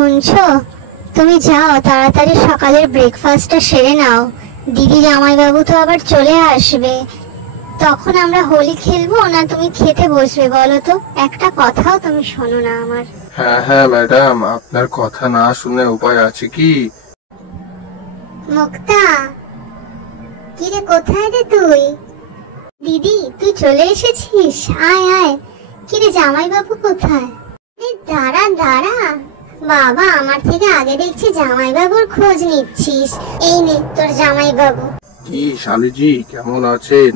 শুনছো? তুমি যাও তাড়াতাড়ি সকালের ব্রেকফাস্টটা সেরে নাও। দিদি জামাইবাবু তো আবার চলে আসবে, তখন আমরা হোলি খেলবো না তুমি খেতে বসবে বলো তো? একটা কথাও তুমি শোনো না আমার। হ্যাঁ হ্যাঁ ম্যাডাম, আপনার কথা না শুনে উপায় আছে কি? মুক্তা, কিরে কোথায় রে তুই? দিদি তুই চলে এসেছিস, আয় আয়। কিরে জামাইবাবু কোথায়? দাঁড়া দাঁড়া, বাবা আমার থেকে আগে দেখছি জামাইবাবুর খোঁজ নিচ্ছিস। এই নে তোর জামাইবাবু। কি শালিজি, কেমন আছেন?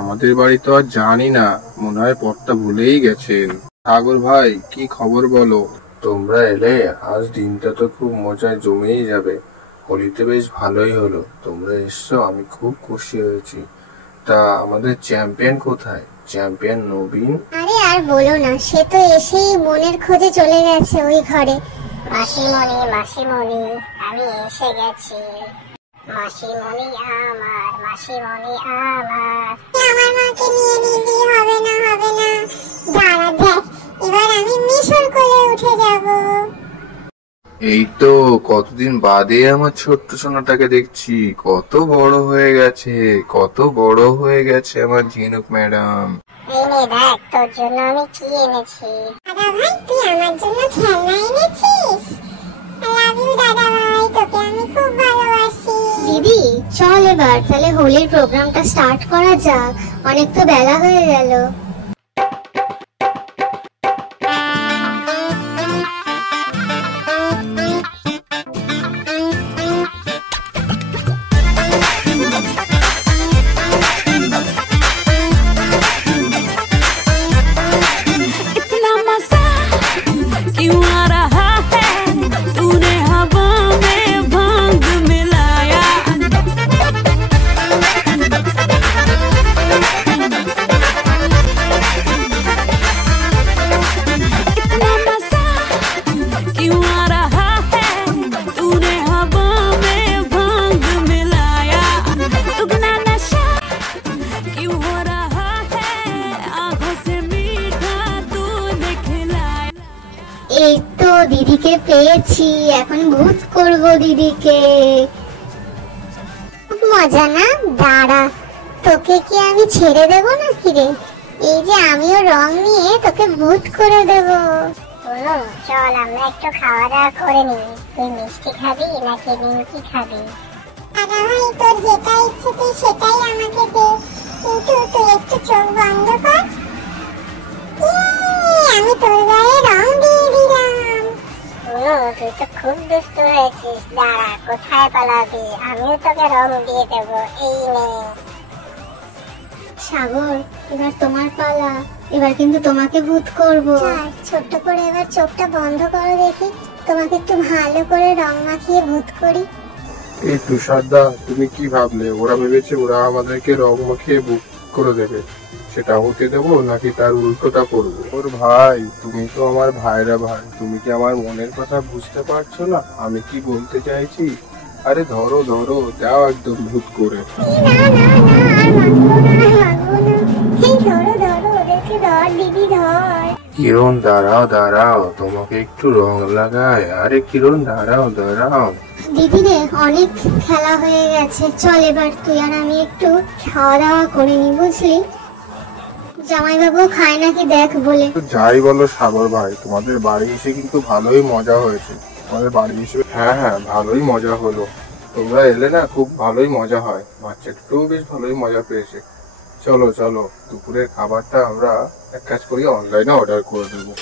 আমাদের বাড়ি তো আর জানি না, মনে হয় পথটা ভুলেই গেছেন। সাগর ভাই, কি খবর বলো? তোমরা এলে আজ দিনটা তো খুব মজায় জমেই যাবে। হোলিতে বেশ ভালোই হলো, তোমরা এসছো, আমি খুব খুশি হয়েছি। তা আমাদের চ্যাম্পিয়ন কোথায়? চ্যাম্পিয়ন নবীন? আরে আর বলো না, সে তো এসেই বোনের খোঁজে চলে গেছে ওই ঘরে। মাসিমণি মাসিমণি আমি এসে গেছি, মাসিমণি আমার, মাসিমণি আমার। আমার মাকে নিয়ে নিবি? হবে না হবে না, দাঁড়া দেখ, এবার আমি মিশর কোলে উঠে যাব। এই তো কতদিন বাদে আমার ছোট্ট সোনাটাকে দেখছি, কত বড় হয়ে গেছে, কত বড় হয়ে গেছে আমার ঝিনুক ম্যাডাম। এই নে দেখ, তোর জন্য আমি কি এনেছি। দাদা ভাই, তুই আমার জন্য খেলনা এনেছিস? লাভ ইউ দাদা ভাই, তোকে আমি খুব ভালোবাসি। দিদি চল এবার তাহলে হোলির প্রোগ্রামটা স্টার্ট করা যাক, অনেক তো বেলা হয়ে গেল। এই তো দিদিকে পেয়েছি, এখন ভূত করব দিদিকে। মজা না? দাঁড়া, তোকে কি আমি ছেড়ে দেব নাকি রে? এই যে আমিও রং নিয়ে তোকে ভূত করে দেব। চল আমরা একটু খাওয়া দাওয়া করে নিই। তুই মিষ্টি খাবি নাকি নিমকি খাবি? দাদা ভাই, তোর যেটা ইচ্ছে তুই সেটাই আমাকে দে, কিন্তু তুই একটু চোখ বন্ধ কর। আমি তোর গায়ে রং দিয়ে দিলাম। তুই তো খুব দুষ্ট হয়েছিস, দাঁড়া কোথায় পালাবি, আমিও তোকে রং দিয়ে দেব। এই নে। সাগর, এবার তোমার পালা, এবার কিন্তু তোমাকে ভূত করব। ছোট্ট করে এবার চোখটা বন্ধ করো দেখি, তোমাকে একটু ভালো করে রং মাখিয়ে ভূত করি। এই তুষারদা, তুমি কি ভাবলে ওরা ভেবেছে ওরা আমাদেরকে রং মাখিয়ে বুক করে দেবে? সেটা হতে দেবো নাকি তার উল্টোটা করবো? ওর ভাই, তুমি তো আমার ভাইরা ভাই, তুমি কি আমার মনের কথা বুঝতে পারছো না আমি কি বলতে চাইছি? আরে ধরো ধরো, দাও একদম ভূত করে। কিরণ দাঁড়াও দাঁড়াও, তোমাকে একটু রং লাগায়। আরে কিরণ দাঁড়াও দাঁড়াও। দিদি রে, অনেক খেলা হয়ে গেছে, চল এবার তুই আর আমি একটু খাওয়া দাওয়া করে নি, বুঝলি? জামাইবাবু খায় নাকি দেখ বলে। যাই বলো সাগর ভাই, তোমাদের বাড়ি এসে কিন্তু ভালোই মজা হয়েছে। তোমাদের বাড়ি এসে হ্যাঁ হ্যাঁ ভালোই মজা হলো। তোমরা এলে না খুব ভালোই মজা হয়, বাচ্চাটাও বেশ ভালোই মজা পেয়েছে। চলো চলো, দুপুরের খাবারটা আমরা এক কাজ করি, অনলাইনে অর্ডার করে দেবো।